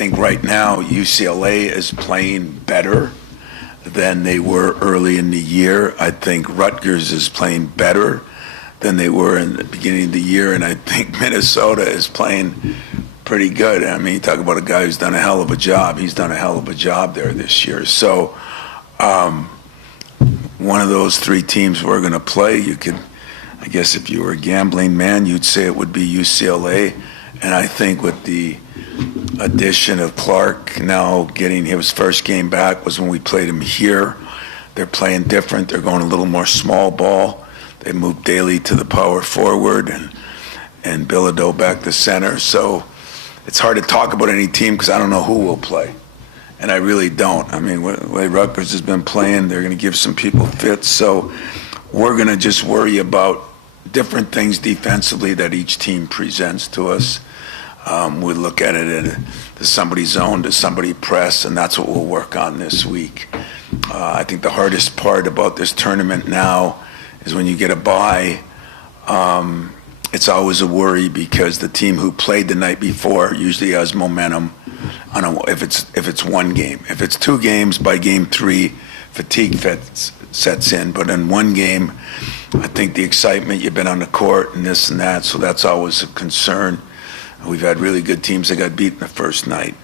think right now UCLA is playing better than they were early in the year. I think Rutgers is playing better than they were in the beginning of the year, and I think Minnesota is playing pretty good. I mean, you talk about a guy who's done a hell of a job. He's done a hell of a job there this year. So one of those three teams we're going to play, you could, I guess if you were a gambling man, you'd say it would be UCLA. And I think with the addition of Clark now getting his first game back was when we played him here. They're playing different. They're going a little more small ball. They moved Daly to the power forward and Bilodeau back to center. So it's hard to talk about any team because I don't know who will play. And I really don't. I mean, the way Rutgers has been playing, they're going to give some people fits. So we're going to just worry about different things defensively that each team presents to us. We look at it does somebody zone, does somebody press, and that's what we'll work on this week. I think the hardest part about this tournament now is when you get a bye, it's always a worry because the team who played the night before usually has momentum. I don't know if it's one game. If it's two games, by game three, fatigue sets in. But in one game, I think the excitement, you've been on the court and this and that, so that's always a concern. We've had really good teams that got beaten the first night.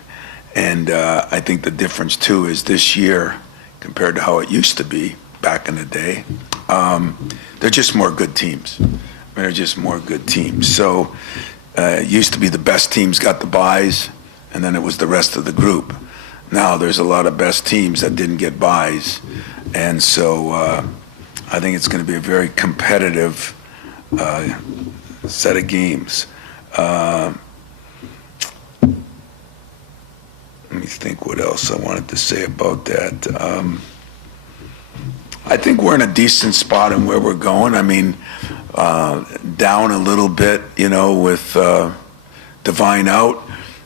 And I think the difference, too, is this year, compared to how it used to be back in the day, they're just more good teams. They're just more good teams. So it used to be the best teams got the byes, and then it was the rest of the group. Now there's a lot of best teams that didn't get byes. And so I think it's going to be a very competitive set of games. Let me think what else I wanted to say about that. I think we're in a decent spot in where we're going. I mean, down a little bit, with Divine out.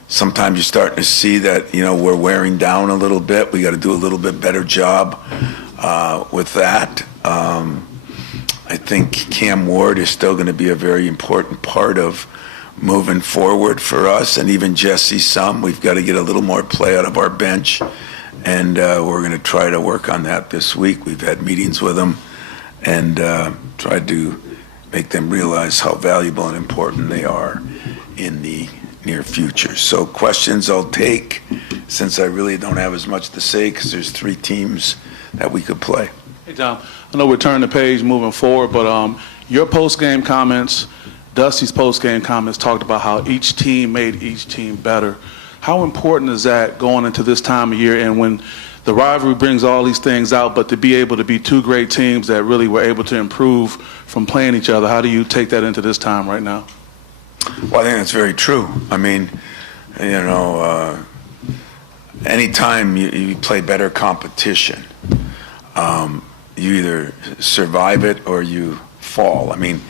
Sometimes you're starting to see that, we're wearing down a little bit. We got to do a little bit better job with that. I think Cam Ward is still going to be a very important part of moving forward for us, and even Jesse some. We've got to get a little more play out of our bench, and we're going to try to work on that this week. We've had meetings with them and tried to make them realize how valuable and important they are in the near future. So questions I'll take, since I really don't have as much to say because there's three teams that we could play. Hey, Tom, I know we're turning the page moving forward, but your post-game comments, Dusty's post-game comments talked about how each team made each team better. How important is that going into this time of year and when the rivalry brings all these things out, but to be able to be two great teams that really were able to improve from playing each other, how do you take that into this time right now? Well, I think that's very true. I mean, anytime you play better competition, you either survive it or you fall. I mean,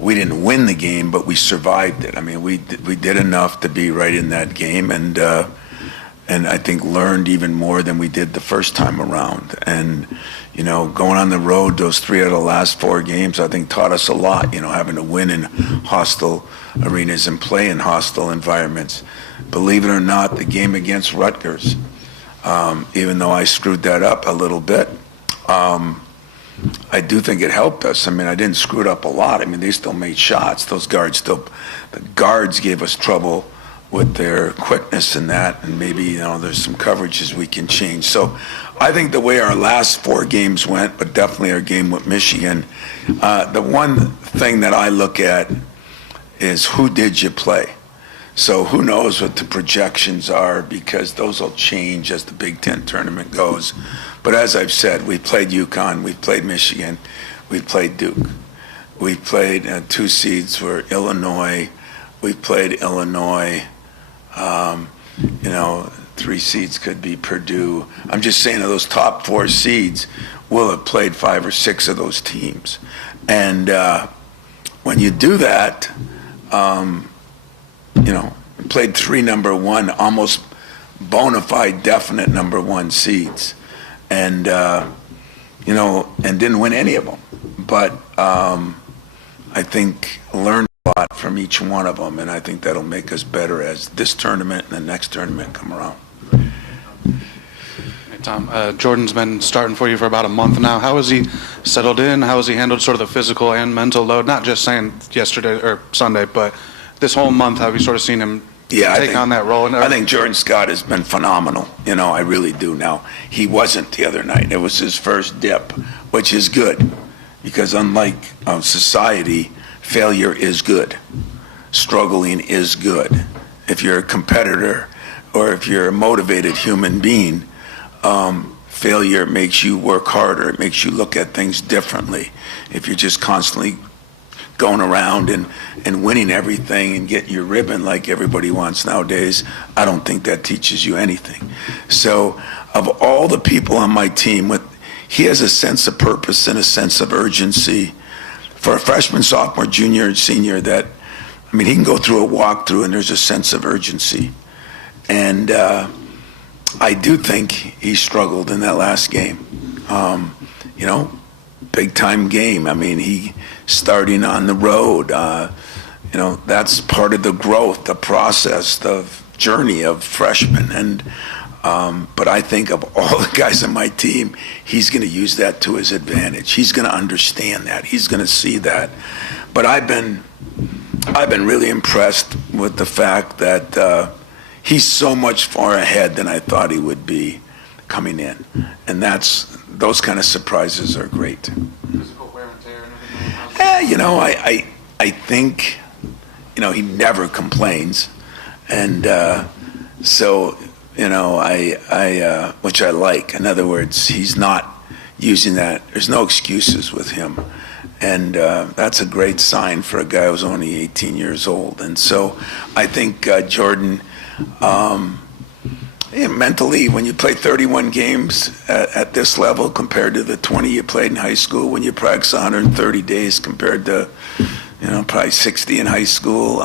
we didn't win the game, but we survived it. I mean, we did enough to be right in that game, and I think learned even more than we did the first time around. And going on the road, those 3 out of the last 4 games, I think taught us a lot. Having to win in hostile arenas and play in hostile environments. Believe it or not, the game against Rutgers, even though I screwed that up a little bit, I do think it helped us. I mean, I didn't screw it up a lot. I mean, they still made shots. The guards gave us trouble with their quickness and that, and maybe, there's some coverages we can change. So I think the way our last 4 games went, but definitely our game with Michigan, the one thing that I look at is who did you play? So who knows what the projections are, because those will change as the Big Ten tournament goes. But as I've said, we played UConn, we played Michigan, we played Duke. We played 2 seeds were Illinois. We played Illinois. 3 seeds could be Purdue. I'm just saying of those top 4 seeds, we'll have played 5 or 6 of those teams. And when you do that, played 3 number 1, almost bona fide, definite number 1 seeds, and and didn't win any of them. But I think learned lot from each one of them, and I think that'll make us better as this tournament and the next tournament come around. Hey, Tom, Jordan's been starting for you for about a month now. How has he settled in? How has he handled sort of the physical and mental load? Not just saying yesterday or Sunday, but this whole month, have you sort of seen him take on that role? I think Jordan Scott has been phenomenal. I really do. Now, he wasn't the other night. It was his first dip, which is good, because unlike society, failure is good. Struggling is good. If you're a competitor or if you're a motivated human being, failure makes you work harder. It makes you look at things differently. If you're just constantly going around and winning everything and getting your ribbon like everybody wants nowadays, I don't think that teaches you anything. So of all the people on my team, he has a sense of purpose and a sense of urgency for a freshman, sophomore, junior, and senior that, he can go through a walkthrough and there's a sense of urgency. And I do think he struggled in that last game. Big time game. He starting on the road. That's part of the growth, the process, the journey of freshmen. And but I think of all the guys on my team, he's going to use that to his advantage. He's going to understand that. He's going to see that. But I've been really impressed with the fact that he's so much far ahead than I thought he would be coming in, and those kind of surprises are great. Physical wear and tear and everything? I think he never complains, and so. Which I like. In other words, he's not using that. There's no excuses with him. And that's a great sign for a guy who's only 18 years old. And so I think Jordan, mentally, when you play 31 games at this level compared to the 20 you played in high school, when you practice 130 days compared to, probably 60 in high school,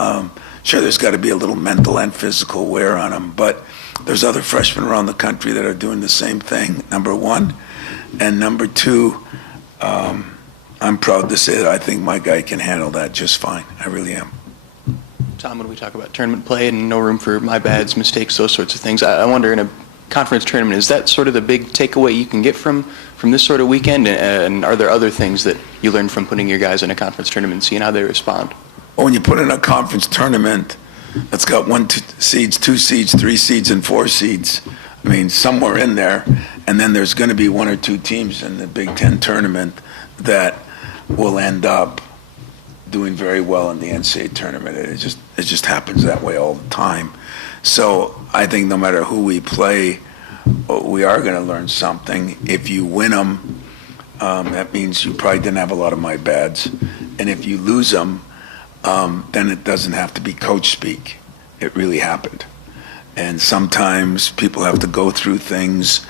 sure, there's got to be a little mental and physical wear on him. But there's other freshmen around the country that are doing the same thing, number one. And number two, I'm proud to say that I think my guy can handle that just fine. I really am. Tom, when we talk about tournament play and no room for my bads, mistakes, those sorts of things, I wonder in a conference tournament, is that sort of the big takeaway you can get from this sort of weekend? And are there other things that you learn from putting your guys in a conference tournament and seeing how they respond? Well, when you put in a conference tournament that's got 1 seeds, 2 seeds, 3 seeds, and 4 seeds, somewhere in there, and then there's going to be 1 or 2 teams in the Big Ten tournament that will end up doing very well in the NCAA tournament. It just happens that way all the time. So I think no matter who we play, we are going to learn something. If you win them, that means you probably didn't have a lot of my bads. And if you lose them, then it doesn't have to be coach speak. It really happened. And sometimes people have to go through things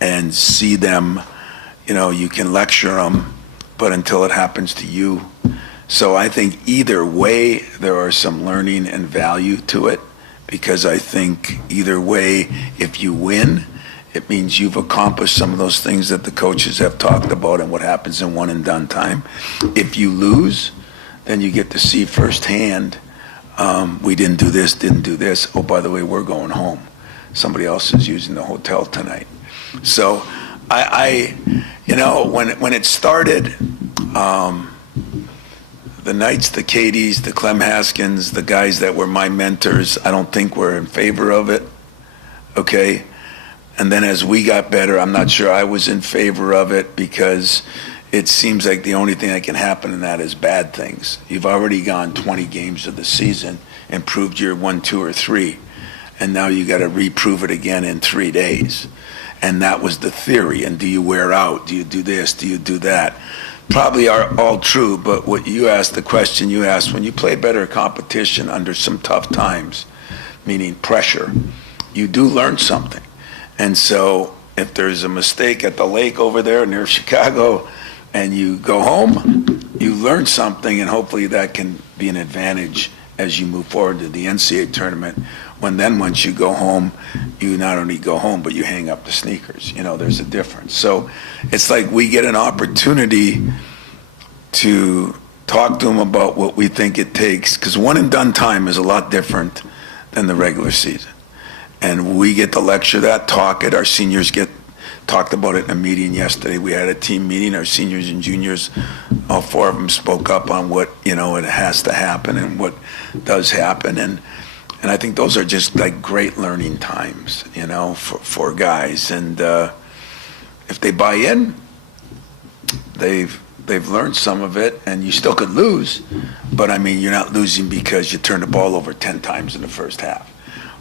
and see them. You can lecture them, but until it happens to you. So I think either way, there are some learning and value to it, because I think either way, if you win, it means you've accomplished some of those things that the coaches have talked about and what happens in one and done time. If you lose, then you get to see firsthand, we didn't do this. Oh, by the way, we're going home. Somebody else is using the hotel tonight. So when it started, the Knights, the Cadies, the Clem Haskins, the guys that were my mentors, I don't think were in favor of it, okay? And then as we got better, I'm not sure I was in favor of it, because it seems like the only thing that can happen in that is bad things. You've already gone 20 games of the season and proved you're 1, 2, or 3, and now you got to reprove it again in 3 days. And that was the theory. And do you wear out? Do you do this? Do you do that? Probably are all true, but what you asked, the question you asked, when you play better competition under some tough times, meaning pressure, you do learn something. And so if there's a mistake at the lake over there near Chicago and you go home, you learn something, and hopefully that can be an advantage as you move forward to the NCAA tournament. Once you go home, you not only go home, but you hang up the sneakers. There's a difference. So it's like we get an opportunity to talk to them about what we think it takes, because one and done time is a lot different than the regular season. And we get to lecture that, talk it. Our seniors talked about it in a meeting yesterday. We had a team meeting. Our seniors and juniors, all four of them spoke up on what, it has to happen and what does happen. And I think those are just like great learning times, for guys. And if they buy in, they've learned some of it, and you still could lose. But, I mean, you're not losing because you turned the ball over 10 times in the first half.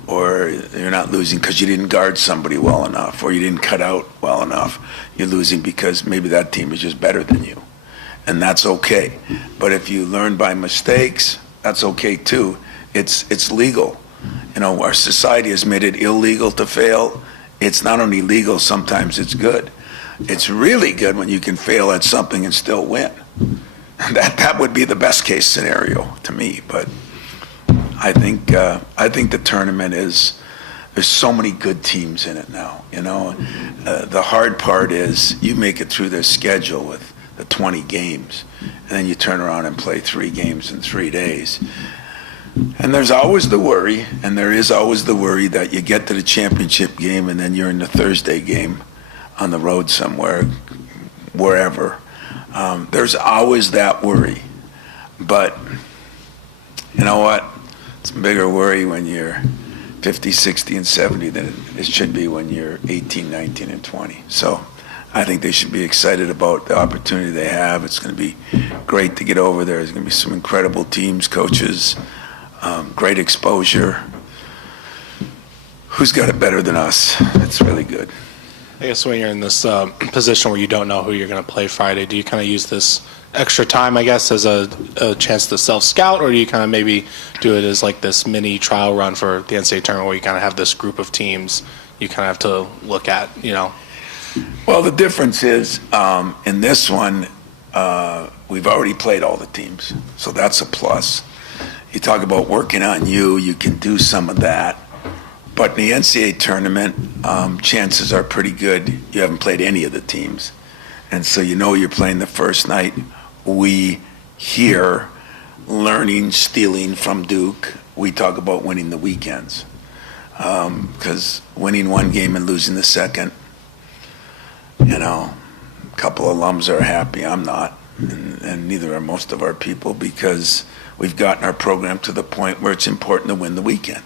Or you're not losing because you didn't guard somebody well enough, or you didn't cut out well enough. You're losing because maybe that team is just better than you. And that's okay. But if you learn by mistakes, that's okay too. It's legal. Our society has made it illegal to fail. It's not only legal, sometimes it's good. It's really good when you can fail at something and still win. That would be the best case scenario to me. But I think the tournament there's so many good teams in it now. The hard part is you make it through this schedule with the 20 games, and then you turn around and play 3 games in 3 days. And there's always the worry, and there is always the worry that you get to the championship game and then you're in the Thursday game on the road somewhere, wherever. There's always that worry. But you know what? It's a bigger worry when you're 50, 60, and 70 than it should be when you're 18, 19, and 20. So I think they should be excited about the opportunity they have. It's going to be great to get over there. There's going to be some incredible teams, coaches, great exposure. Who's got it better than us? It's really good. I guess when you're in this position where you don't know who you're going to play Friday, do you kind of use this extra time, I guess, as a chance to self-scout, or do you kind of maybe do it as like this mini trial run for the NCAA tournament where you kind of have this group of teams you kind of have to look at, Well, the difference is in this one, we've already played all the teams, so that's a plus. You talk about working on you can do some of that. But in the NCAA tournament, chances are pretty good you haven't played any of the teams. And so you're playing the first night. We here, learning, stealing from Duke, we talk about winning the weekends. Because winning one game and losing the second, a couple of alums are happy. I'm not. And neither are most of our people, because we've gotten our program to the point where it's important to win the weekend.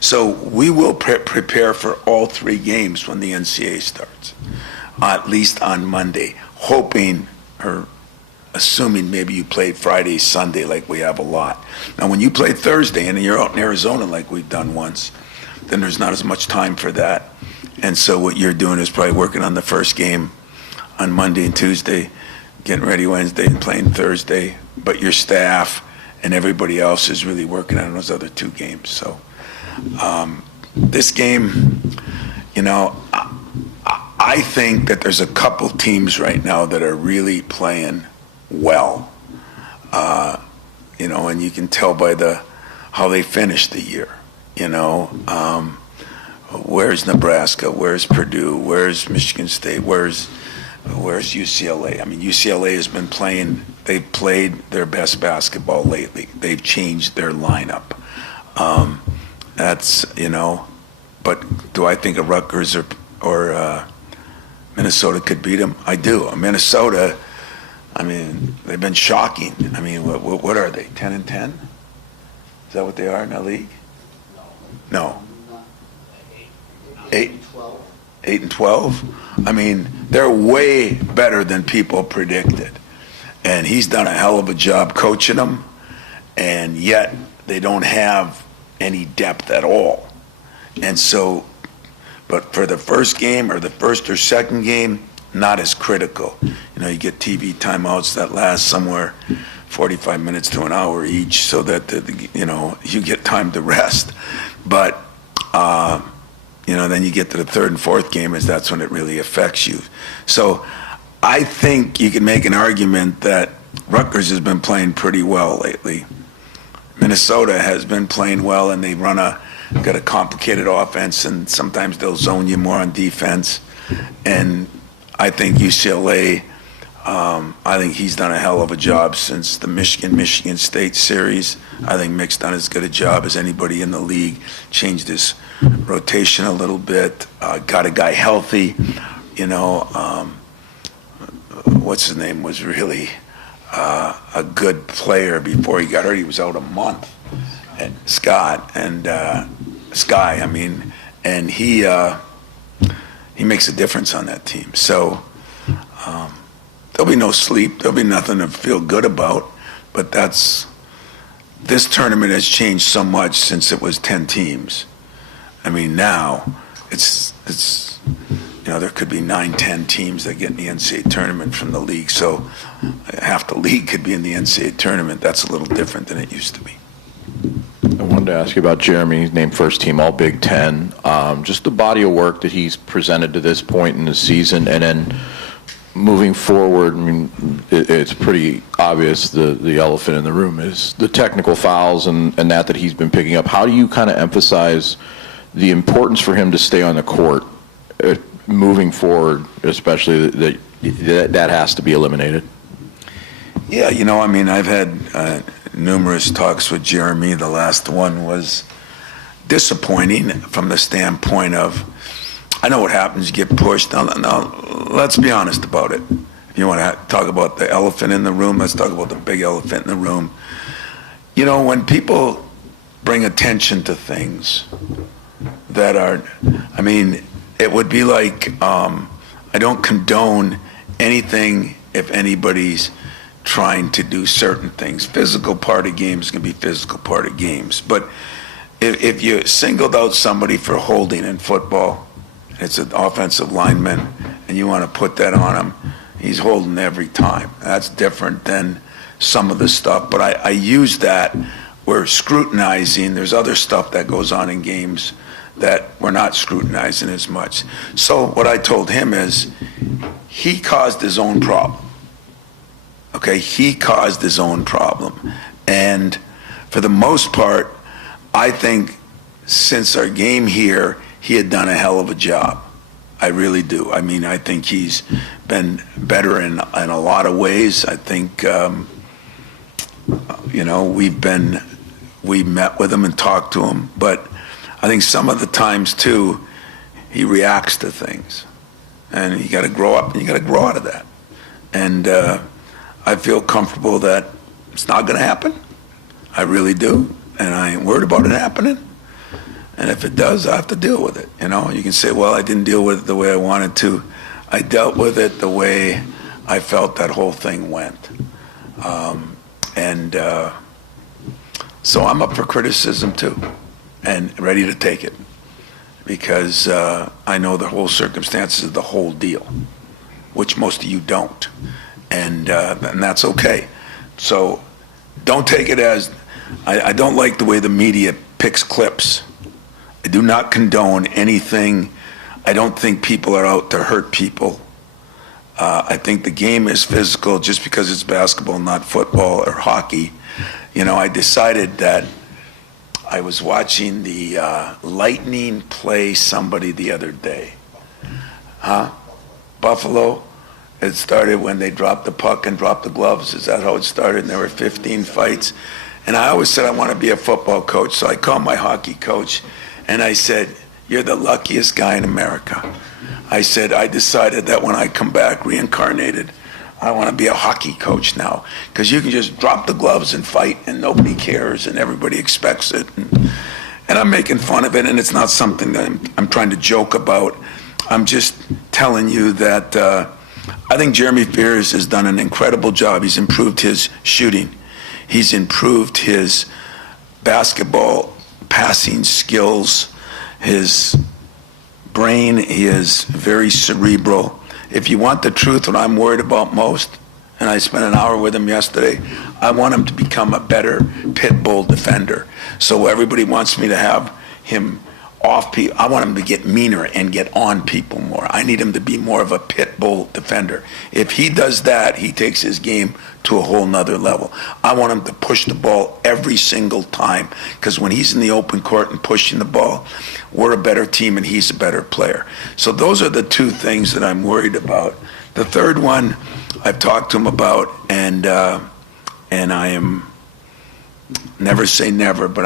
So we will prepare for all 3 games when the NCAA starts, at least on Monday, hoping or assuming maybe you play Friday, Sunday like we have a lot. Now, when you play Thursday and you're out in Arizona like we've done once, then there's not as much time for that. And so what you're doing is probably working on the first game on Monday and Tuesday, getting ready Wednesday and playing Thursday, but your staff and everybody else is really working on those other 2 games. So this game, I think that there's a couple teams right now that are really playing well, and you can tell by how they finished the year. Where's Nebraska? Where's Purdue? Where's Michigan State? Where's UCLA? I mean, UCLA has been playing. They've played their best basketball lately. They've changed their lineup. But do I think a Rutgers or Minnesota could beat them? I do. Minnesota, I mean, they've been shocking. I mean, what are they, 10 and 10? Is that what they are in that league? No. 8 and 12? I mean, they're way better than people predicted. And he's done a hell of a job coaching them, and yet they don't have any depth at all. And so, but for the first game or the first or second game, not as critical. You get TV timeouts that last somewhere 45 minutes to an hour each, so that you get time to rest. But then you get to the third and fourth game, that's when it really affects you. So I think you can make an argument that Rutgers has been playing pretty well lately. Minnesota has been playing well, and they got a complicated offense, and sometimes they'll zone you more on defense. And I think UCLA I think he's done a hell of a job since the Michigan State series. I think Mick's done as good a job as anybody in the league. Changed his rotation a little bit, got a guy healthy. You know, what's his name was really a good player before he got hurt. He was out a month. And Scott and Sky, I mean, and he makes a difference on that team. So there'll be no sleep. There'll be nothing to feel good about. But this tournament has changed so much since it was 10 teams. I mean, now it's there could be 9, 10 teams that get in the NCAA tournament from the league. So half the league could be in the NCAA tournament. That's a little different than it used to be. I wanted to ask you about Jeremy. He's named first team All Big Ten. Just the body of work that he's presented to this point in the season, and then moving forward. I mean, it's pretty obvious the elephant in the room is the technical fouls and that he's been picking up. How do you kind of emphasize the importance for him to stay on the court moving forward, especially that has to be eliminated? Yeah, I mean, I've had numerous talks with Jeremy. The last one was disappointing from the standpoint of, I know what happens, you get pushed. Now, let's be honest about it. If you want to talk about the elephant in the room, let's talk about the big elephant in the room. When people bring attention to things that are, I mean, it would be like, I don't condone anything if anybody's trying to do certain things. Physical part of games can be physical part of games. But if you singled out somebody for holding in football, it's an offensive lineman, and you want to put that on him, he's holding every time. That's different than some of the stuff. But I use that. We're scrutinizing. There's other stuff that goes on in games that we're not scrutinizing as much. So what I told him is he caused his own problem. Okay, he caused his own problem. And for the most part, I think since our game here, he had done a hell of a job. I really do. I mean, I think he's been better in a lot of ways. I think, we met with him and talked to him, but I think some of the times too, he reacts to things, and you got to grow up and you got to grow out of that. And I feel comfortable that it's not going to happen. I really do, and I ain't worried about it happening. And if it does, I have to deal with it. You can say, well, I didn't deal with it the way I wanted to. I dealt with it the way I felt that whole thing went. So I'm up for criticism too, and ready to take it, because I know the whole circumstances of the whole deal, which most of you don't, and that's okay. So don't take it as, I don't like the way the media picks clips. I do not condone anything. I don't think people are out to hurt people. I think the game is physical just because it's basketball, not football or hockey. I decided that I was watching the Lightning play somebody the other day. Buffalo, it started when they dropped the puck and dropped the gloves. Is that how it started? And there were 15 fights. And I always said I want to be a football coach. So I called my hockey coach and I said, "You're the luckiest guy in America." I said, "I decided that when I come back reincarnated, I want to be a hockey coach now, because you can just drop the gloves and fight and nobody cares and everybody expects it." And I'm making fun of it, and it's not something that I'm trying to joke about. I'm just telling you that I think Jeremy Fears has done an incredible job. He's improved his shooting. He's improved his basketball passing skills, his brain. He is very cerebral. If you want the truth, what I'm worried about most, and I spent an hour with him yesterday, I want him to become a better pit bull defender. So everybody wants me to have him off people. I want him to get meaner and get on people more. I need him to be more of a pit bull defender. If he does that, he takes his game to a whole nother level. I want him to push the ball every single time, because when he's in the open court and pushing the ball, we're a better team and he's a better player. So those are the two things that I'm worried about. The third one, I've talked to him about, and I am never say never, but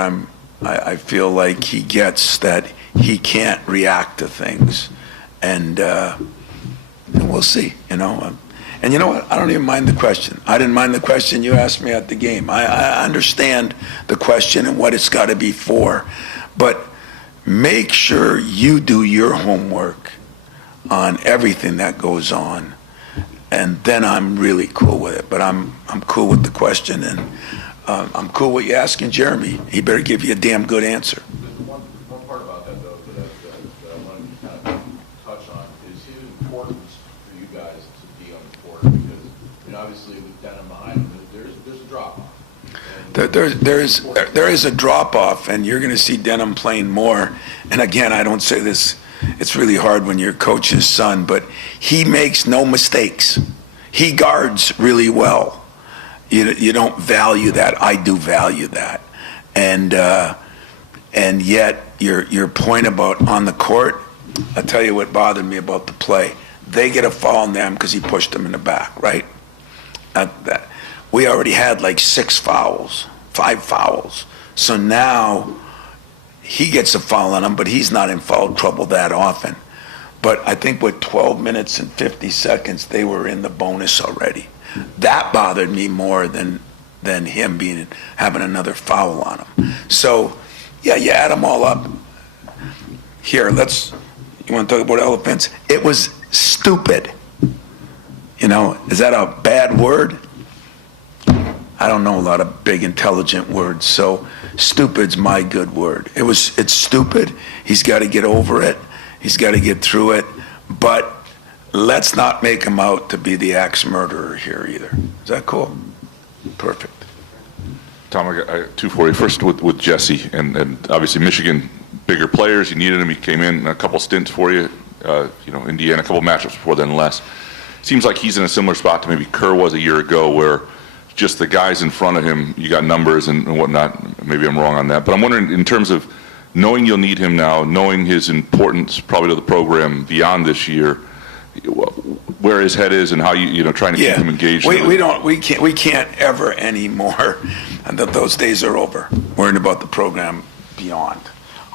I feel like he gets that he can't react to things, and we'll see, you know. And you know what? I don't even mind the question. I didn't mind the question you asked me at the game. I understand the question and what it's got to be for, but make sure you do your homework on everything that goes on, and then I'm really cool with it. But I'm cool with the question, and I'm cool with you asking Jeremy. He better give you a damn good answer. One part about that, though, that I wanted to kind of touch on is his importance for you guys to be on the court, because, you know, obviously with Denham behind him, there's a drop-off. There is a drop-off, and you're going to see Denham playing more. And again, I don't say this, it's really hard when you're coach's son, but he makes no mistakes. He guards really well. You don't value that. I do value that. And yet, your point about on the court, I'll tell you what bothered me about the play. They get a foul on them because he pushed them in the back, right? We already had like 5 fouls. So now he gets a foul on him, but he's not in foul trouble that often. But I think with 12 minutes and 50 seconds, they were in the bonus already. That bothered me more than him having another foul on him. So, yeah, you add them all up. Here, you want to talk about elephants? It was stupid. You know, is that a bad word? I don't know a lot of big, intelligent words, so stupid's my good word. It's stupid. He's got to get over it. He's got to get through it. But let's not make him out to be the axe murderer here either. Is that cool? Perfect. Tom, I got two for you. First with Jesse, and obviously Michigan, bigger players. You needed him. He came in a couple stints for you. Indiana, a couple matchups before then, less. Seems like he's in a similar spot to maybe Kerr was a year ago, where just the guys in front of him, you got numbers and whatnot. Maybe I'm wrong on that. But I'm wondering, in terms of knowing you'll need him now, knowing his importance probably to the program beyond this year, where his head is and how you trying to keep him engaged. We can't ever anymore. And those days are over. Worrying about the program beyond.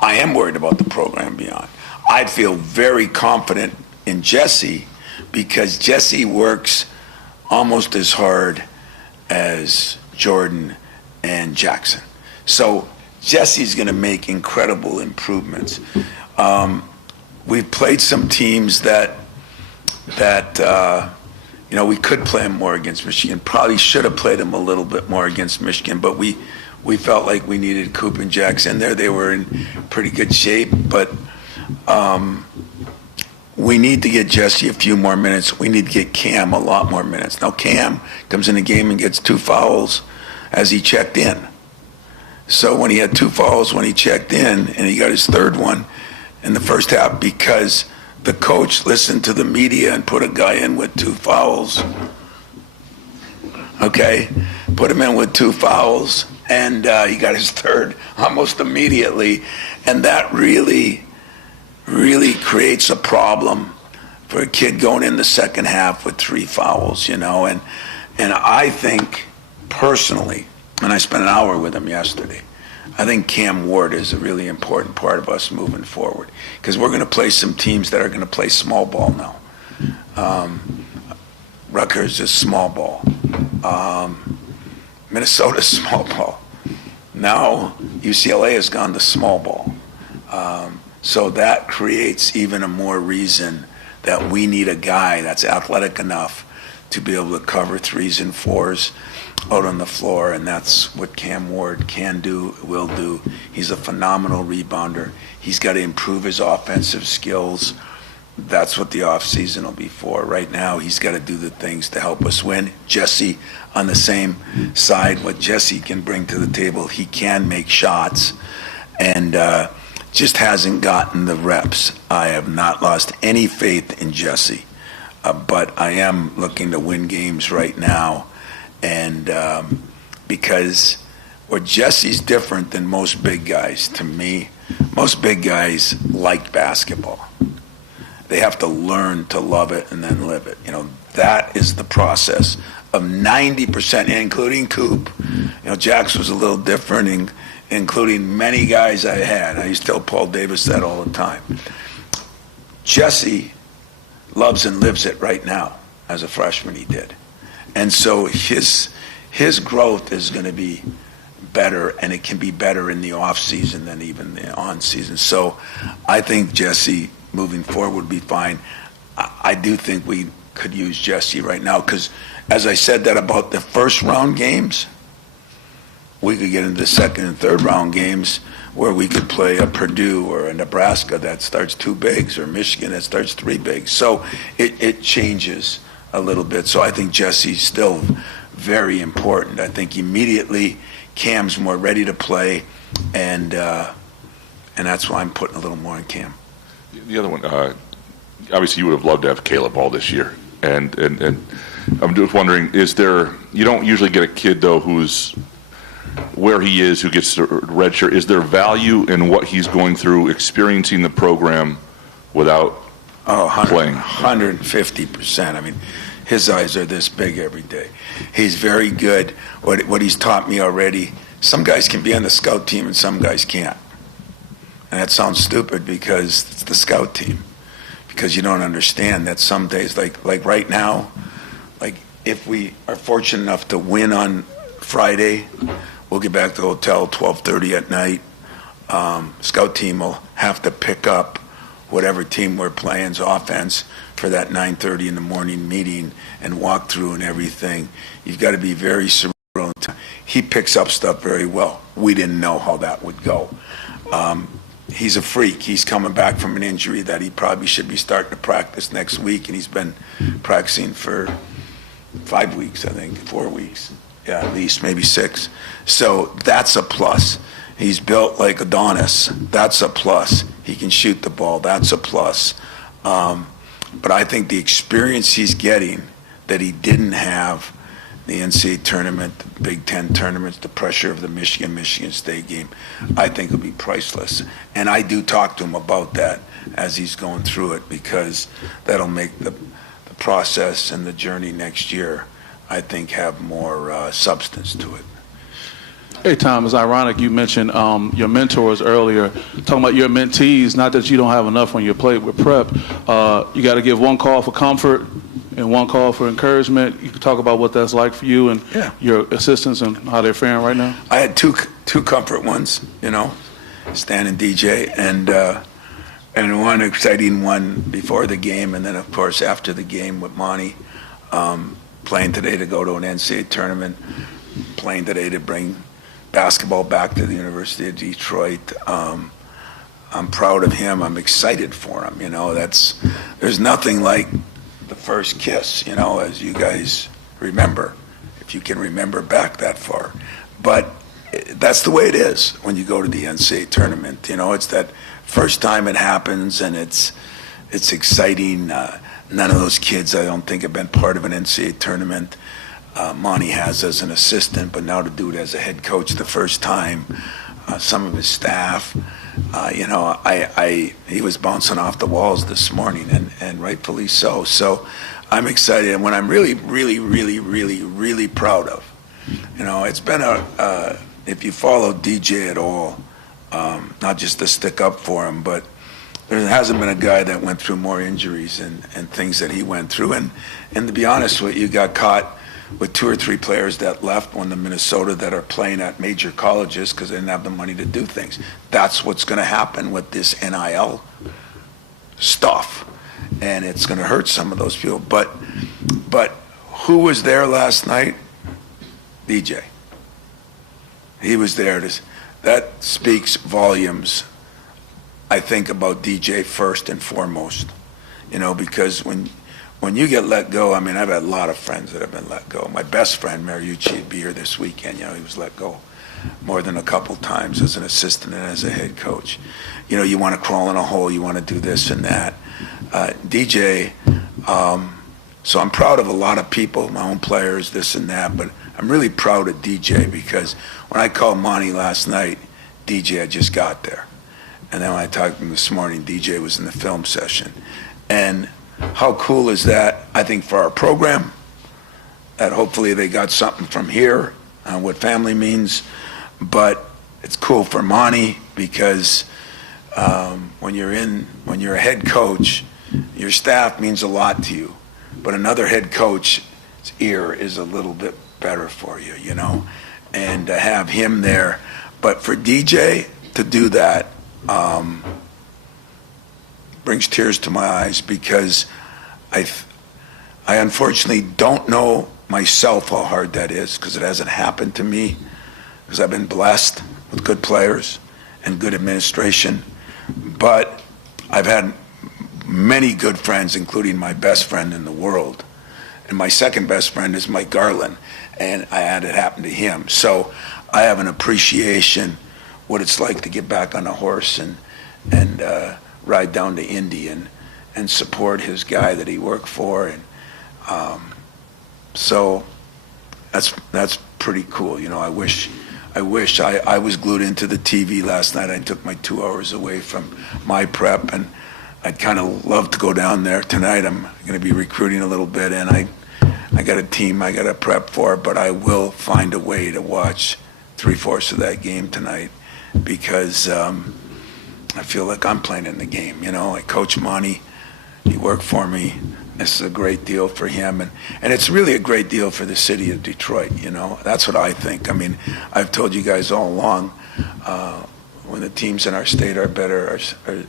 I am worried about the program beyond. I feel very confident in Jesse because Jesse works almost as hard as Jordan and Jackson. So Jesse's going to make incredible improvements. We've played some teams that we could play them more against Michigan. Probably should have played them a little bit more against Michigan, but we felt like we needed Coop and Jackson there. They were in pretty good shape, but we need to get Jesse a few more minutes. We need to get Cam a lot more minutes. Now Cam comes in the game and gets 2 fouls as he checked in. So when he had 2 fouls when he checked in, and he got his 3rd one in the first half because the coach listened to the media and put a guy in with 2 fouls. Okay? Put him in with 2 fouls, and he got his 3rd almost immediately. And that really creates a problem for a kid going in the second half with 3 fouls, And I think, personally, and I spent an hour with him yesterday, I think Cam Ward is a really important part of us moving forward because we're going to play some teams that are going to play small ball now. Rutgers is small ball. Minnesota's small ball. Now UCLA has gone to small ball. So that creates even a more reason that we need a guy that's athletic enough to be able to cover 3s and 4s out on the floor, and that's what Cam Ward can do, will do. He's a phenomenal rebounder. He's got to improve his offensive skills. That's what the offseason will be for. Right now, he's got to do the things to help us win. Jesse, on the same side, what Jesse can bring to the table, he can make shots, and just hasn't gotten the reps. I have not lost any faith in Jesse, but I am looking to win games right now. And because Jesse's different than most big guys to me, most big guys like basketball. They have to learn to love it and then live it. You know, that is the process of 90%, including Coop. You know, Jax was a little different, including many guys I had. I used to tell Paul Davis that all the time. Jesse loves and lives it right now. As a freshman, he did. And so his growth is going to be better, and it can be better in the off season than even the on season. So I think Jesse moving forward would be fine. I do think we could use Jesse right now because, as I said that about the first round games, we could get into the second and third round games where we could play a Purdue or a Nebraska that starts 2 bigs or Michigan that starts 3 bigs. So it changes a little bit. So I think Jesse's still very important. I think immediately Cam's more ready to play, and that's why I'm putting a little more in Cam. The other one, obviously you would have loved to have Caleb all this year. And I'm just wondering, you don't usually get a kid, though, who's where he is, who gets the red shirt. Is there value in what he's going through, experiencing the program without playing? 150%. I mean, his eyes are this big every day. He's very good. What he's taught me already, some guys can be on the scout team and some guys can't. And that sounds stupid because it's the scout team. Because you don't understand that some days, like right now, like if we are fortunate enough to win on Friday, we'll get back to the hotel 12:30 at night. Scout team will have to pick up whatever team we're playing's offense for that 9:30 in the morning meeting and walk through and everything. You've got to be very cerebral. He picks up stuff very well. We didn't know how that would go. He's a freak. He's coming back from an injury that he probably should be starting to practice next week, and he's been practicing for 5 weeks, I think, 4 weeks. Yeah, at least, maybe 6. So that's a plus. He's built like Adonis. That's a plus. He can shoot the ball. That's a plus. But I think the experience he's getting that he didn't have, the NCAA tournament, the Big Ten tournaments, the pressure of the Michigan State game, I think will be priceless. And I do talk to him about that as he's going through it, because that'll make the process and the journey next year, I think, have more substance to it. Hey, Tom, it's ironic you mentioned your mentors earlier, talking about your mentees, not that you don't have enough on your plate with prep. You got to give one call for comfort and one call for encouragement. You can talk about what that's like for you and your assistants and how they're faring right now. I had two comfort ones, you know, Stan and DJ, and one exciting one before the game, and then, of course, after the game with Monty, playing today to go to an NCAA tournament, playing today to bring basketball back to the University of Detroit. I'm proud of him. I'm excited for him. You know, there's nothing like the first kiss, you know, as you guys remember, if you can remember back that far. But that's the way it is when you go to the NCAA tournament. You know, it's that first time it happens, and it's exciting. None of those kids, I don't think, have been part of an NCAA tournament. Monty has as an assistant, but now to do it as a head coach the first time, some of his staff, you know, he was bouncing off the walls this morning, and rightfully so. So I'm excited, and what I'm really, really, really, really, really proud of, you know, it's been if you follow DJ at all, not just to stick up for him, but there hasn't been a guy that went through more injuries and things that he went through. And to be honest with you, got caught with 2 or 3 players that left one to Minnesota that are playing at major colleges because they didn't have the money to do things. That's what's going to happen with this NIL stuff, and it's going to hurt some of those people. But who was there last night? DJ. He was there. That speaks volumes, I think, about DJ first and foremost. You know, because when you get let go, I mean, I've had a lot of friends that have been let go. My best friend, Mariucci, would be here this weekend. You know, he was let go more than a couple times as an assistant and as a head coach. You know, you want to crawl in a hole, you want to do this and that. DJ, so I'm proud of a lot of people, my own players, this and that, but I'm really proud of DJ because when I called Monty last night, DJ had just got there. And then when I talked to him this morning, DJ was in the film session. And how cool is that, I think, for our program, that hopefully they got something from here, what family means. But it's cool for Monty because when you're a head coach, your staff means a lot to you. But another head coach's ear is a little bit better for you, you know, and to have him there. But for DJ to do that brings tears to my eyes because I unfortunately don't know myself how hard that is because it hasn't happened to me because I've been blessed with good players and good administration. But I've had many good friends, including my best friend in the world. And my second best friend is Mike Garland, and I had it happen to him. So I have an appreciation what it's like to get back on a horse and ride down to Indy and support his guy that he worked for. And so that's pretty cool. You know, I wish I was glued into the TV last night. I took my 2 hours away from my prep, and I'd kind of love to go down there tonight. I'm going to be recruiting a little bit, and I got a team I got to prep for, but I will find a way to watch 3/4 of that game tonight because I feel like I'm playing in the game. You know, I coach Monty. He worked for me. This is a great deal for him, and it's really a great deal for the city of Detroit, you know. That's what I think. I mean, I've told you guys all along, when the teams in our state are better,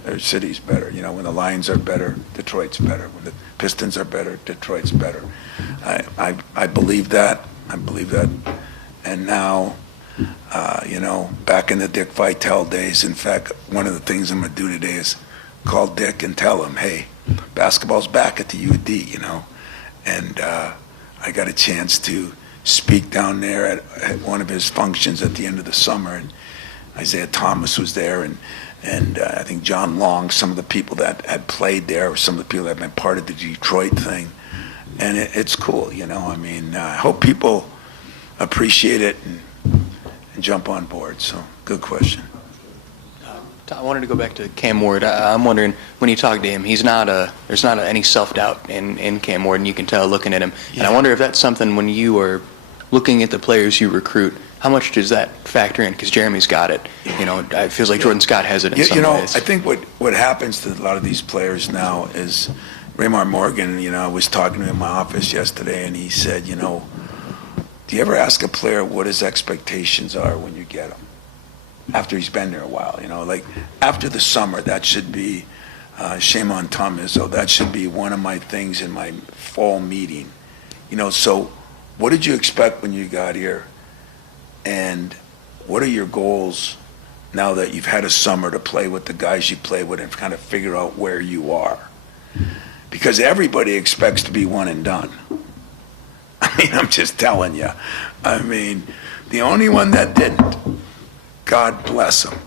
our city's better. You know, when the Lions are better, Detroit's better. When the Pistons are better, Detroit's better. I believe that. I believe that. And now, you know, back in the Dick Vitale days, in fact, one of the things I'm going to do today is call Dick and tell him, hey, basketball's back at the UD, you know. And I got a chance to speak down there at one of his functions at the end of the summer. And Isaiah Thomas was there, and I think John Long, some of the people that had played there, or some of the people that had been part of the Detroit thing. And it's cool, you know. I mean, I hope people appreciate it and jump on board. So, good question. I wanted to go back to Cam Ward. I'm wondering, when you talk to him, there's not any self-doubt in Cam Ward, and you can tell looking at him. Yeah. And I wonder if that's something when you are looking at the players you recruit, how much does that factor in? Because Jeremy's got it. You know, it feels like Jordan Scott has it in some ways. I think what happens to a lot of these players now is Raymar Morgan, you know, I was talking to him in my office yesterday, and he said, you know, do you ever ask a player what his expectations are when you get him? After he's been there a while, you know, like after the summer, that should be, shame on Tom Izzo, that should be one of my things in my fall meeting. You know, so what did you expect when you got here? And what are your goals now that you've had a summer to play with the guys you play with and kind of figure out where you are? Because everybody expects to be one and done. I mean, I'm just telling you. I mean, the only one that didn't, God bless him,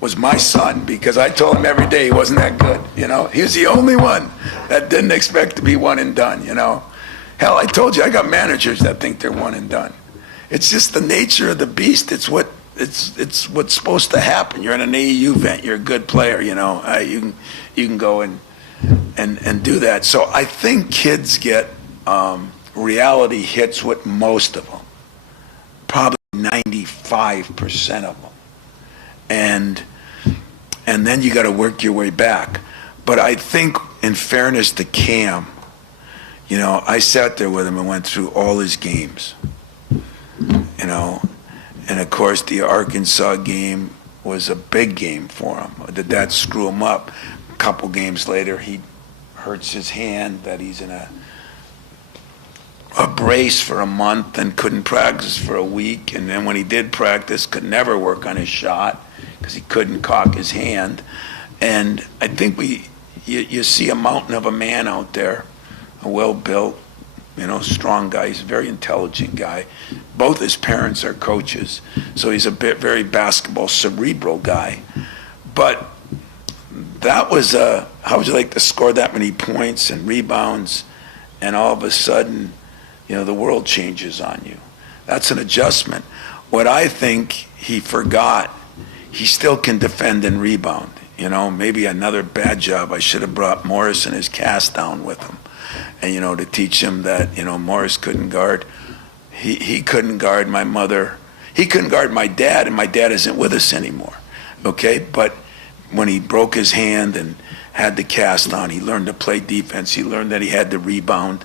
was my son, because I told him every day he wasn't that good, you know. He was the only one that didn't expect to be one and done, you know. Hell, I told you, I got managers that think they're one and done. It's just the nature of the beast. It's what's supposed to happen. You're in an AAU event, you're a good player, you know. You can go and do that. So I think kids get reality hits with most of them. Probably 95% of them. And then you got to work your way back. But I think, in fairness to Cam, you know, I sat there with him and went through all his games, you know, and of course the Arkansas game was a big game for him. Did that screw him up? A couple games later, he hurts his hand that he's in a brace for a month and couldn't practice for a week, and then when he did practice, could never work on his shot because he couldn't cock his hand. And I think you see a mountain of a man out there, a well-built, you know, strong guy. He's a very intelligent guy. Both his parents are coaches, so he's a very basketball cerebral guy. But that was how would you like to score that many points and rebounds, and all of a sudden, you know, the world changes on you. That's an adjustment. What I think he forgot, he still can defend and rebound. You know, maybe another bad job. I should have brought Morris and his cast down with him. And, you know, to teach him that, you know, Morris couldn't guard. He couldn't guard my mother. He couldn't guard my dad, and my dad isn't with us anymore. Okay? But when he broke his hand and had the cast on, he learned to play defense. He learned that he had to rebound.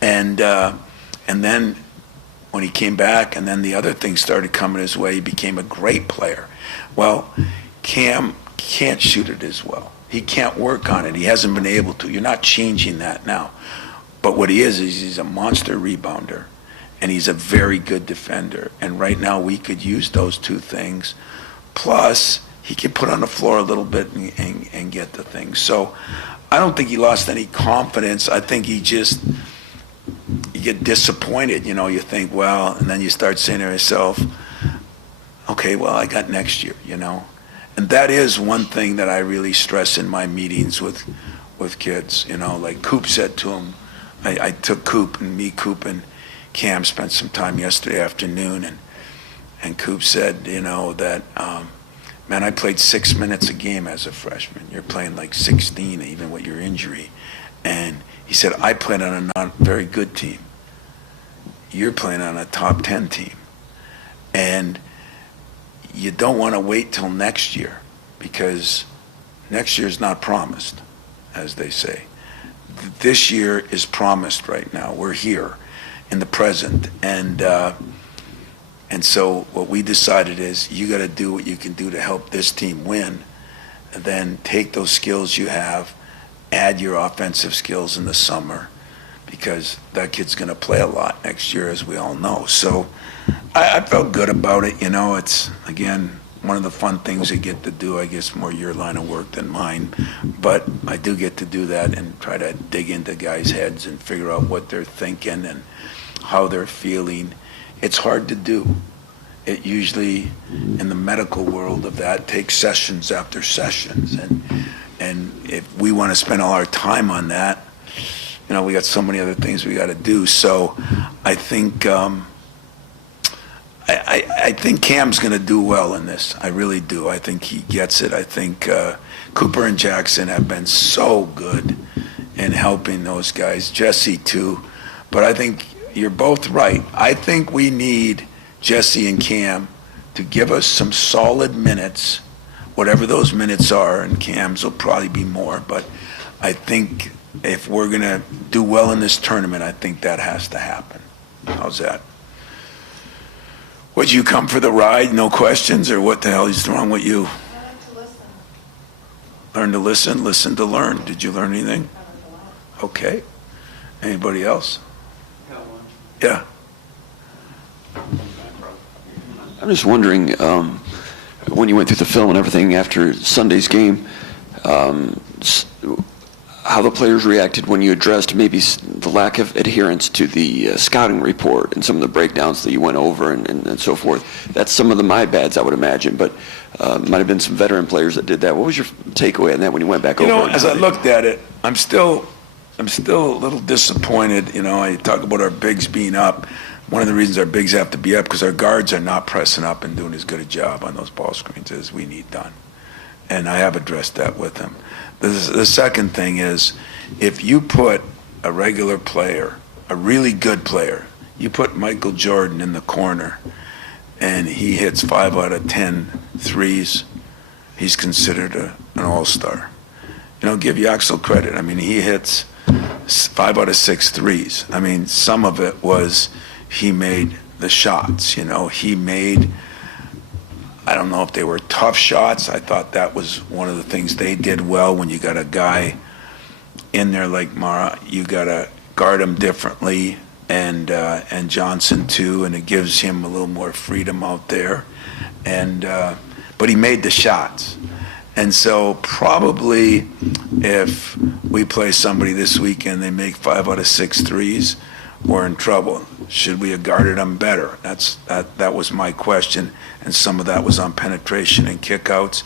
And then when he came back, and then the other things started coming his way, he became a great player. Well, Cam can't shoot it as well. He can't work on it. He hasn't been able to. You're not changing that now. But what he is he's a monster rebounder, and he's a very good defender. And right now we could use those two things. Plus, he can put on the floor a little bit and get the things. So I don't think he lost any confidence. I think you get disappointed. You know, you think, well, and then you start saying to yourself, okay, well, I got next year, you know. And that is one thing that I really stress in my meetings with kids. You know, like Coop said to him, I took Coop and Cam spent some time yesterday afternoon, and Coop said, you know, that, man, I played 6 minutes a game as a freshman. You're playing like 16, even with your injury. And he said, I played on a not very good team. You're playing on a top 10 team. And you don't want to wait till next year, because next year is not promised, as they say. This year is promised right now. We're here in the present. And so what we decided is you got to do what you can do to help this team win, and then take those skills you have, add your offensive skills in the summer, because that kid's going to play a lot next year, as we all know. So I felt good about it. You know, it's, again, one of the fun things I get to do. I guess more your line of work than mine, but I do get to do that and try to dig into guys' heads and figure out what they're thinking and how they're feeling. It's hard to do. It usually, in the medical world of that, takes sessions after sessions, and if we want to spend all our time on that, you know, we got so many other things we got to do. So I think I think Cam's going to do well in this. I really do. I think he gets it. I think Cooper and Jackson have been so good in helping those guys. Jesse too. But I think you're both right. I think we need Jesse and Cam to give us some solid minutes, whatever those minutes are, and Cam's will probably be more. But I think if we're going to do well in this tournament, I think that has to happen. How's that? Would you come for the ride, no questions, or what the hell is wrong with you? Learn to listen. Learn to listen, listen to learn. Did you learn anything? Okay. Anybody else? Yeah. I'm just wondering, when you went through the film and everything after Sunday's game, how the players reacted when you addressed maybe the lack of adherence to the scouting report and some of the breakdowns that you went over and so forth. That's some of the my bads, I would imagine, but might have been some veteran players that did that. What was your takeaway on that when you went back over it? You know, as I looked at it, I'm still a little disappointed. You know, I talk about our bigs being up. One of the reasons our bigs have to be up because our guards are not pressing up and doing as good a job on those ball screens as we need done. And I have addressed that with them. The second thing is, if you put a regular player, a really good player, you put Michael Jordan in the corner and he hits 5 out of 10 threes, he's considered an all-star. You know, give Yaxel credit. I mean, he hits 5 out of 6 threes. I mean, some of it was he made the shots, you know. He made, I don't know if they were tough shots. I thought that was one of the things they did well. When you got a guy in there like Mara, you got to guard him differently, and Johnson too, and it gives him a little more freedom out there. And but he made the shots. And so probably if we play somebody this weekend, they make 5 out of 6 threes, we're in trouble. Should we have guarded them better? That was my question, and some of that was on penetration and kickouts.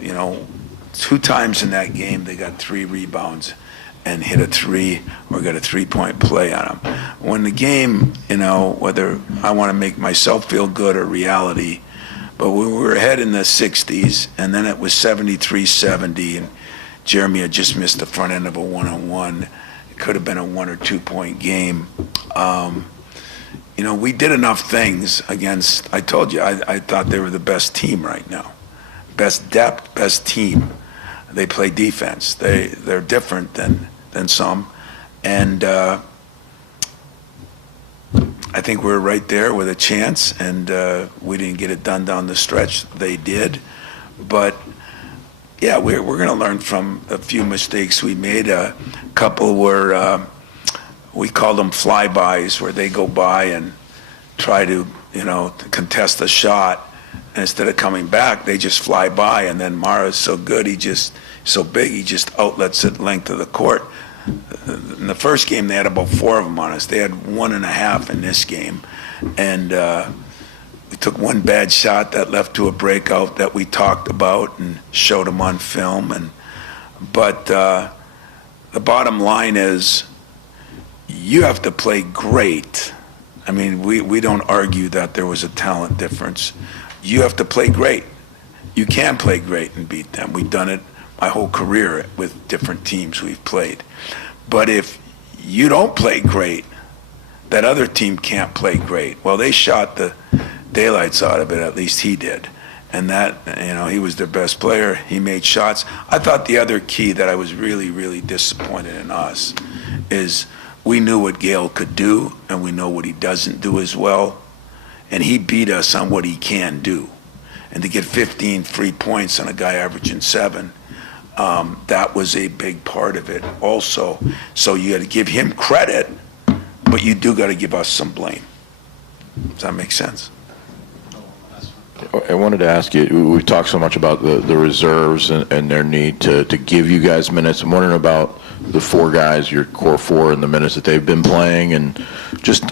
You know, 2 times in that game they got 3 rebounds and hit a 3 or got a 3-point play on them. When the game, you know, whether I want to make myself feel good or reality, But we were ahead in the 60s, and then it was 73-70, and Jeremy had just missed the front end of a one-on-one. It could have been a 1 or 2 point game. We did enough things against, I told you, I thought they were the best team right now. Best depth, best team. They play defense. They're different than some. And I think we're right there with a chance, and we didn't get it done down the stretch. They did. But, yeah, we're going to learn from a few mistakes we made. A couple were, we call them flybys, where they go by and try to, contest a shot. And instead of coming back, they just fly by. And then Mara's so good, so big, he just outlets it length of the court. In the first game, they had about 4 of them on us. They had 1.5 in this game. And we took one bad shot that left to a breakout that we talked about and showed them on film. But the bottom line is you have to play great. I mean, we don't argue that there was a talent difference. You have to play great. You can play great and beat them. We've done it my whole career with different teams we've played. But if you don't play great, that other team can't play great. Well, they shot the daylights out of it, at least he did. And that, he was their best player. He made shots. I thought the other key that I was really, really disappointed in us is we knew what Gale could do, and we know what he doesn't do as well. And he beat us on what he can do. And to get 15 free points on a guy averaging 7, that was a big part of it also. So you got to give him credit, but you do got to give us some blame. Does that make sense? I wanted to ask you, we've talked so much about the reserves and their need to give you guys minutes. I'm wondering about the 4 guys, your core 4, and the minutes that they've been playing, and just,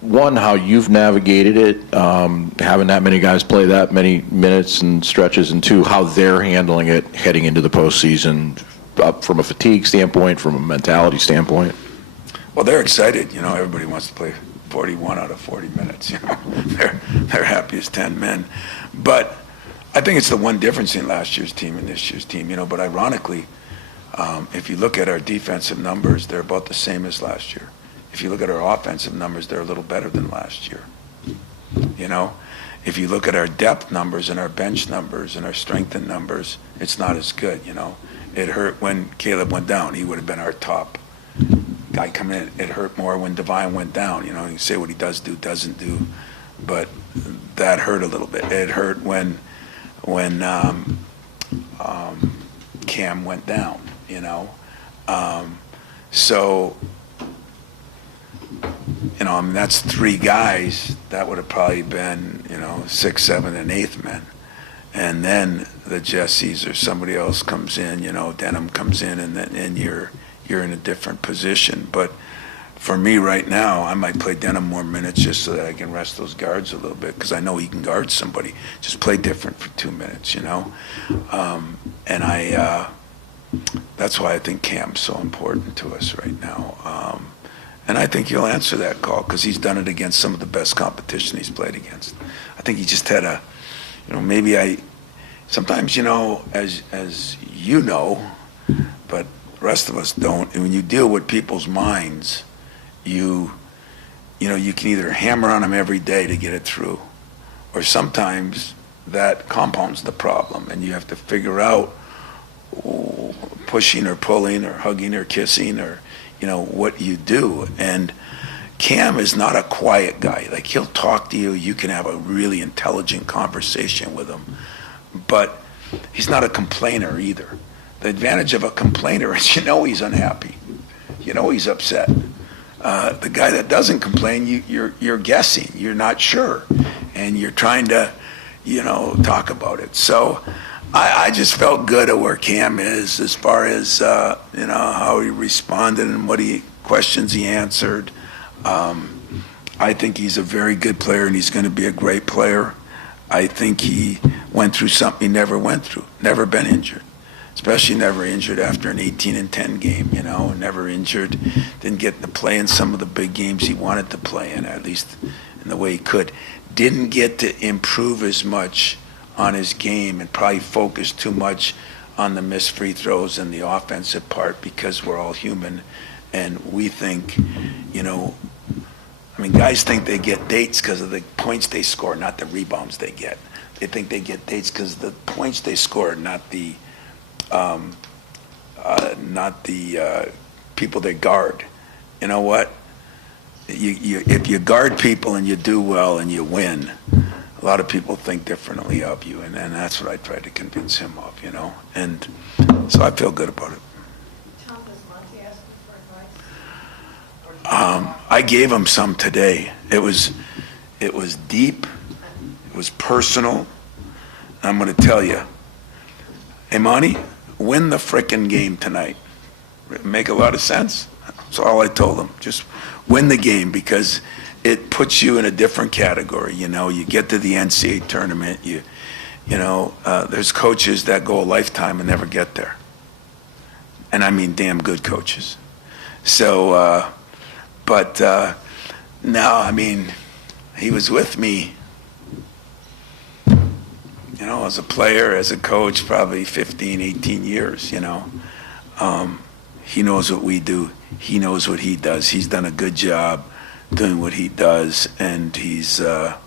one, how you've navigated it, having that many guys play that many minutes and stretches, and 2, how they're handling it heading into the postseason, up from a fatigue standpoint, from a mentality standpoint. Well, they're excited. Everybody wants to play 41 out of 40 minutes. They're happy as 10 men. But I think it's the one difference in last year's team and this year's team. But ironically, if you look at our defensive numbers, they're about the same as last year. If you look at our offensive numbers, they're a little better than last year. If you look at our depth numbers and our bench numbers and our strengthened numbers, it's not as good. It hurt when Caleb went down. He would have been our top guy coming in. It hurt more when Devine went down. You can say what he doesn't do, but that hurt a little bit. It hurt when Cam went down. So. That's 3 guys. That would have probably been, 6, 7, and 8th men. And then the Jessies or somebody else comes in, Denham comes in, and you're in a different position. But for me right now, I might play Denham more minutes just so that I can rest those guards a little bit, because I know he can guard somebody. Just play different for 2 minutes, And that's why I think Cam's so important to us right now. And I think he'll answer that call because he's done it against some of the best competition he's played against. I think he just had sometimes, as but the rest of us don't. And when you deal with people's minds, you can either hammer on them every day to get it through, or sometimes that compounds the problem and you have to figure out pushing or pulling or hugging or kissing or what you do. And Cam is not a quiet guy. Like, he'll talk to you. You can have a really intelligent conversation with him. But he's not a complainer either. The advantage of a complainer is he's unhappy. He's upset. The guy that doesn't complain, you're guessing. You're not sure. And you're trying to, talk about it. So I just felt good at where Cam is as far as, how he responded and questions he answered. I think he's a very good player and he's going to be a great player. I think he went through something he never went through, never been injured, especially never injured after an 18-10 game, never injured, didn't get to play in some of the big games he wanted to play in, at least in the way he could. Didn't get to improve as much on his game and probably focused too much on the missed free throws and the offensive part because we're all human and we think, you know, I mean, guys think they get dates because of the points they score, not the rebounds they get. They think they get dates because of the points they score, not the people they guard. You know what? If you guard people and you do well and you win, a lot of people think differently of you, and that's what I tried to convince him of, you know. And so I feel good about it. Tom, does Monty ask you for advice? I gave him some today. It was deep. It was personal. I'm going to tell you, hey, Monty, win the frickin' game tonight. Make a lot of sense? That's all I told him. Just win the game because it puts you in a different category. You know, you get to the NCAA tournament. You know, there's coaches that go a lifetime and never get there. And I mean damn good coaches. So, no, I mean, he was with me, you know, as a player, as a coach, probably 15, 18 years, you know. He knows what we do. He knows what he does. He's done a good job doing what he does, and he's done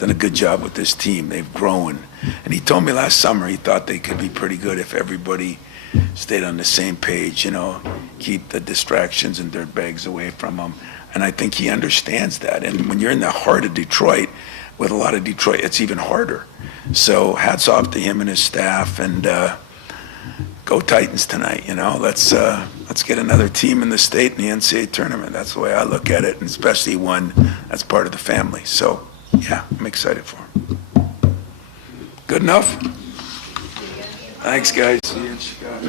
a good job with this team. They've grown. And he told me last summer he thought they could be pretty good if everybody stayed on the same page, you know, keep the distractions and dirt bags away from them. And I think he understands that. And when you're in the heart of Detroit, with a lot of Detroit, it's even harder. So hats off to him and his staff, and go Titans tonight, you know. Let's get another team in the state in the NCAA tournament. That's the way I look at it, and especially one that's part of the family. So, yeah, I'm excited for him. Good enough? Thanks, guys. See you in Chicago.